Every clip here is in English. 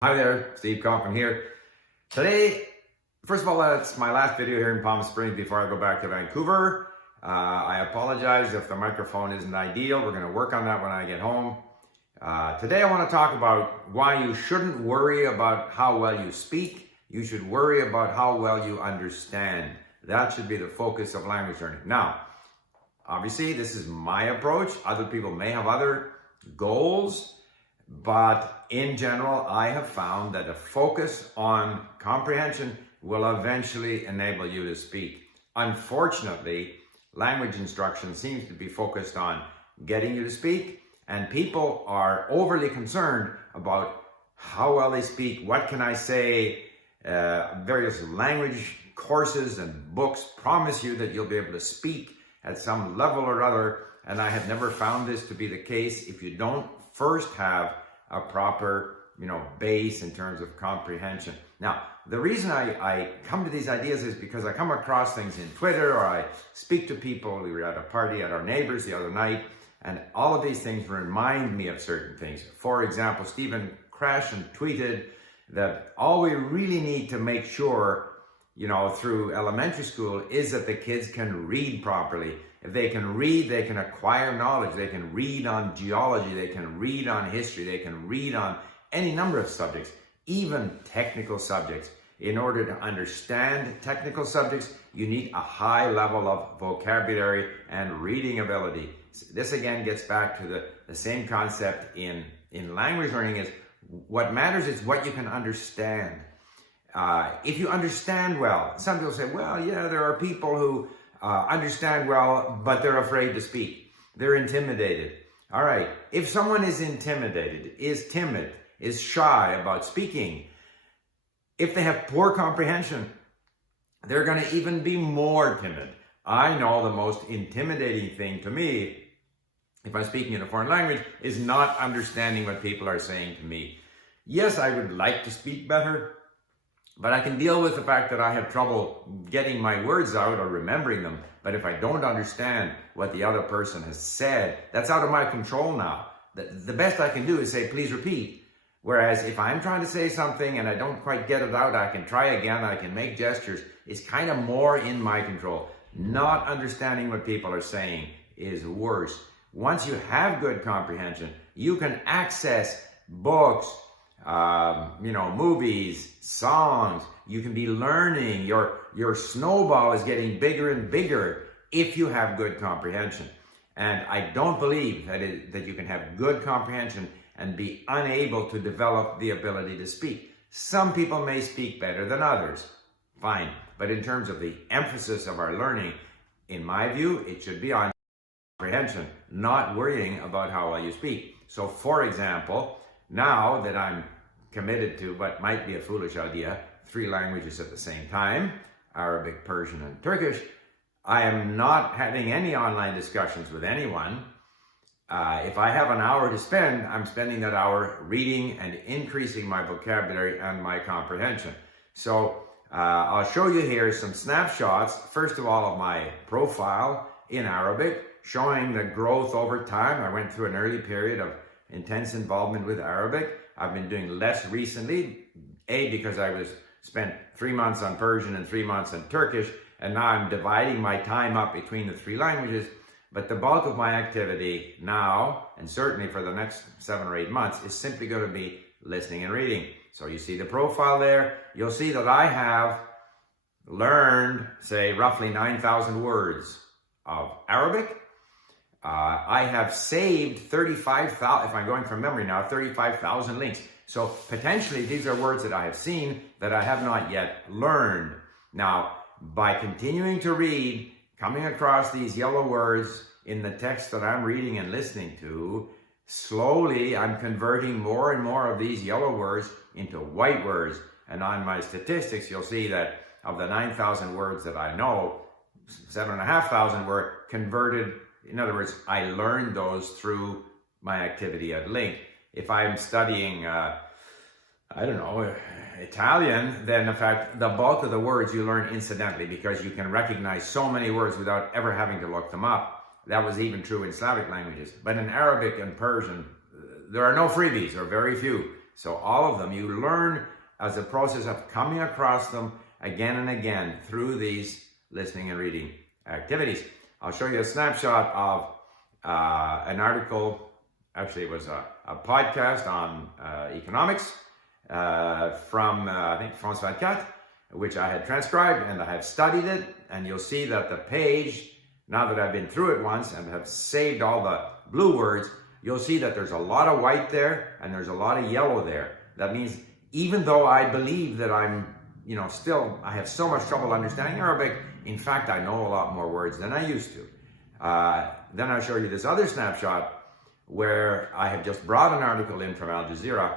Hi there, Steve Kaufman here. Today, first of all, it's my last video here in Palm Springs before I go back to Vancouver. I apologize if the microphone isn't ideal. We're going to work on that when I get home. Today I want to talk about why you shouldn't worry about how well you speak. You should worry about how well you understand. That should be the focus of language learning. Now, obviously, this is my approach. Other people may have other goals. But in general, I have found that a focus on comprehension will eventually enable you to speak. Unfortunately, language instruction seems to be focused on getting you to speak, and people are overly concerned about how well they speak. What can I say? Various language courses and books promise you that you'll be able to speak at some level or other, and I have never found this to be the case if you don't first have a proper, base in terms of comprehension. Now, the reason I come to these ideas is because I come across things in Twitter, or I speak to people. We were at a party at our neighbors the other night, and all of these things remind me of certain things. For example, Stephen Krashen tweeted that all we really need to make sure, through elementary school is that the kids can read properly. If they can read, they can acquire knowledge. They can read on geology. They can read on history. They can read on any number of subjects, even technical subjects. In order to understand technical subjects, you need a high level of vocabulary and reading ability. This again gets back to the same concept in language learning is what matters is what you can understand. If you understand well, some people say, well, yeah, there are people who understand well, but they're afraid to speak. They're intimidated. All right. If someone is intimidated, is timid, is shy about speaking, if they have poor comprehension, they're going to even be more timid. I know the most intimidating thing to me, if I'm speaking in a foreign language, is not understanding what people are saying to me. Yes, I would like to speak better, but I can deal with the fact that I have trouble getting my words out or remembering them. But if I don't understand what the other person has said, that's out of my control now. The best I can do is say, please repeat. Whereas if I'm trying to say something and I don't quite get it out, I can try again, I can make gestures. It's kind of more in my control. Not understanding what people are saying is worse. Once you have good comprehension, you can access books, movies, songs. You can be learning. Your snowball is getting bigger and bigger if you have good comprehension. And I don't believe that you can have good comprehension and be unable to develop the ability to speak. Some people may speak better than others. Fine. But in terms of the emphasis of our learning, in my view, it should be on comprehension, not worrying about how well you speak. So, for example, now that I'm committed to what might be a foolish idea, 3 languages at the same time, Arabic, Persian, and Turkish, I am not having any online discussions with anyone. If I have an hour to spend, I'm spending that hour reading and increasing my vocabulary and my comprehension. So I'll show you here some snapshots, first of all, of my profile in Arabic, showing the growth over time. I went through an early period of intense involvement with Arabic. I've been doing less recently, because I spent 3 months on Persian and 3 months on Turkish, and now I'm dividing my time up between the 3 languages. But the bulk of my activity now, and certainly for the next 7 or 8 months, is simply going to be listening and reading. So you see the profile there. You'll see that I have learned, say, roughly 9,000 words of Arabic. I have saved 35,000, if I'm going from memory now, 35,000 links. So potentially these are words that I have seen that I have not yet learned. Now, by continuing to read, coming across these yellow words in the text that I'm reading and listening to, slowly I'm converting more and more of these yellow words into white words. And on my statistics, you'll see that of the 9,000 words that I know, 7,500 were converted. In other words, I learned those through my activity at Link. If I'm studying, Italian, then in fact, the bulk of the words you learn incidentally because you can recognize so many words without ever having to look them up. That was even true in Slavic languages. But in Arabic and Persian, there are no freebies, or very few. So all of them, you learn as a process of coming across them again and again through these listening and reading activities. I'll show you a snapshot of an article. Actually, it was a podcast on economics from, I think, France 24, which I had transcribed and I have studied it. And you'll see that the page, now that I've been through it once and have saved all the blue words, you'll see that there's a lot of white there and there's a lot of yellow there. That means even though I believe that I'm, still, I have so much trouble understanding Arabic, in fact, I know a lot more words than I used to. Then I'll show you this other snapshot where I have just brought an article in from Al Jazeera,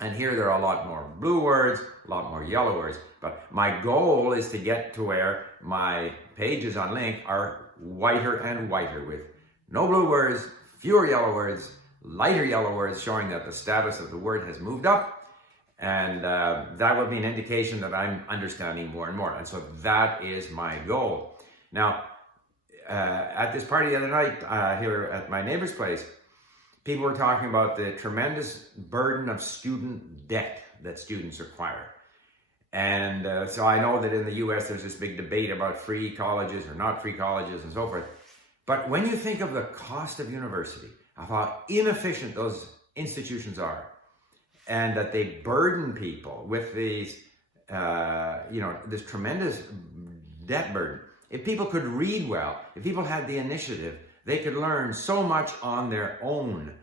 and here there are a lot more blue words, a lot more yellow words. But my goal is to get to where my pages on link are whiter and whiter with no blue words, fewer yellow words, lighter yellow words, showing that the status of the word has moved up. And that would be an indication that I'm understanding more and more. And so that is my goal. Now, at this party the other night here at my neighbor's place, people were talking about the tremendous burden of student debt that students acquire. And so I know that in the US there's this big debate about free colleges or not free colleges and so forth. But when you think of the cost of university, of how inefficient those institutions are, and that they burden people with these, this tremendous debt burden. If people could read well, if people had the initiative, they could learn so much on their own.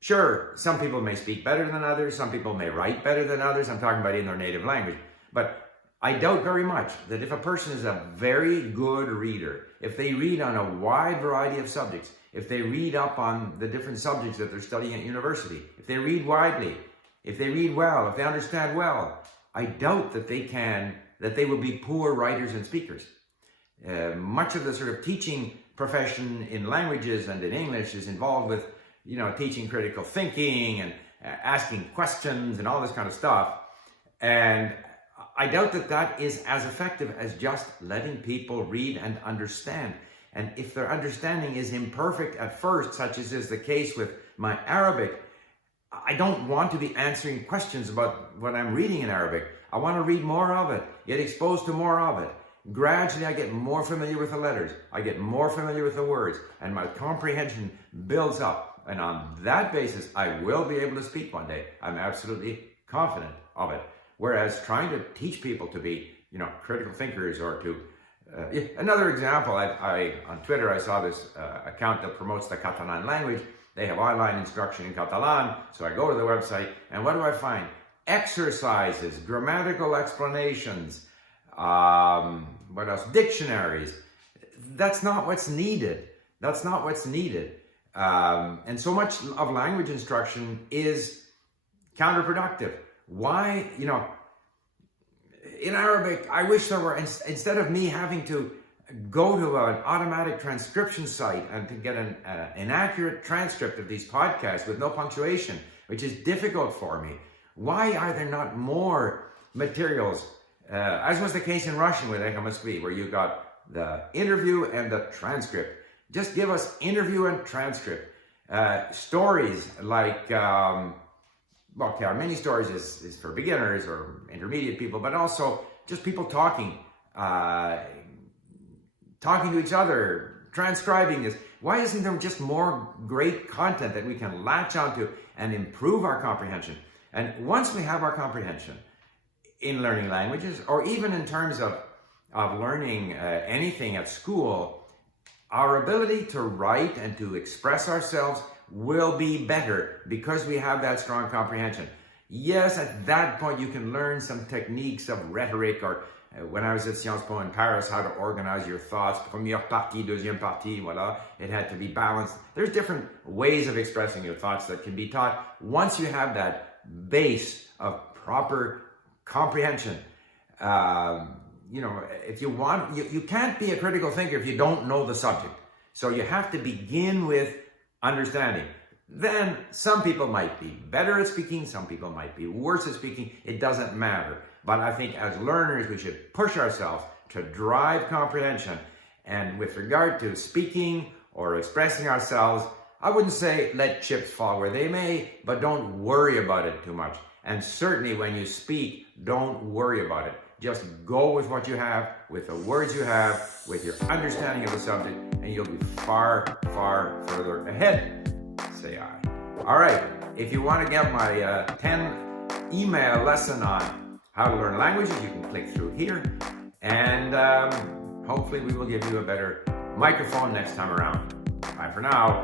Sure, some people may speak better than others. Some people may write better than others. I'm talking about in their native language. But I doubt very much that if a person is a very good reader, if they read on a wide variety of subjects, if they read up on the different subjects that they're studying at university, if they read widely, if they read well, if they understand well, I doubt that they will be poor writers and speakers. Much of the sort of teaching profession in languages and in English is involved with, teaching critical thinking and asking questions and all this kind of stuff. And I doubt that that is as effective as just letting people read and understand. And if their understanding is imperfect at first, such as is the case with my Arabic, I don't want to be answering questions about what I'm reading in Arabic. I want to read more of it, get exposed to more of it. Gradually, I get more familiar with the letters. I get more familiar with the words, and my comprehension builds up. And on that basis, I will be able to speak one day. I'm absolutely confident of it. Whereas trying to teach people to be, critical thinkers or to another example, I on Twitter, I saw this account that promotes the Catalan language. They have online instruction in Catalan. So I go to the website, and what do I find? Exercises, grammatical explanations, what else? Dictionaries. That's not what's needed. That's not what's needed. And so much of language instruction is counterproductive. Why, in Arabic, I wish there were, instead of me having to go to an automatic transcription site and to get an inaccurate transcript of these podcasts with no punctuation, which is difficult for me. Why are there not more materials, as was the case in Russian with Echo Must Be, where you got the interview and the transcript? Just give us interview and transcript. Stories like, many stories is for beginners or intermediate people, but also just people talking to each other, transcribing this. Why isn't there just more great content that we can latch onto and improve our comprehension? And once we have our comprehension in learning languages, or even in terms of learning anything at school, our ability to write and to express ourselves will be better because we have that strong comprehension. Yes, at that point you can learn some techniques of rhetoric, or when I was at Sciences Po in Paris, how to organize your thoughts. Première partie, deuxième partie, voilà. It had to be balanced. There's different ways of expressing your thoughts that can be taught once you have that base of proper comprehension. If you want, you can't be a critical thinker if you don't know the subject. So you have to begin with understanding. Then some people might be better at speaking, some people might be worse at speaking. It doesn't matter. But I think as learners, we should push ourselves to drive comprehension. And with regard to speaking or expressing ourselves, I wouldn't say let chips fall where they may, but don't worry about it too much. And certainly when you speak, don't worry about it. Just go with what you have, with the words you have, with your understanding of the subject, and you'll be far, far further ahead, say I. All right, if you want to get my 10 email lesson on how to learn languages, you can click through here, and hopefully we will give you a better microphone next time around. Bye for now.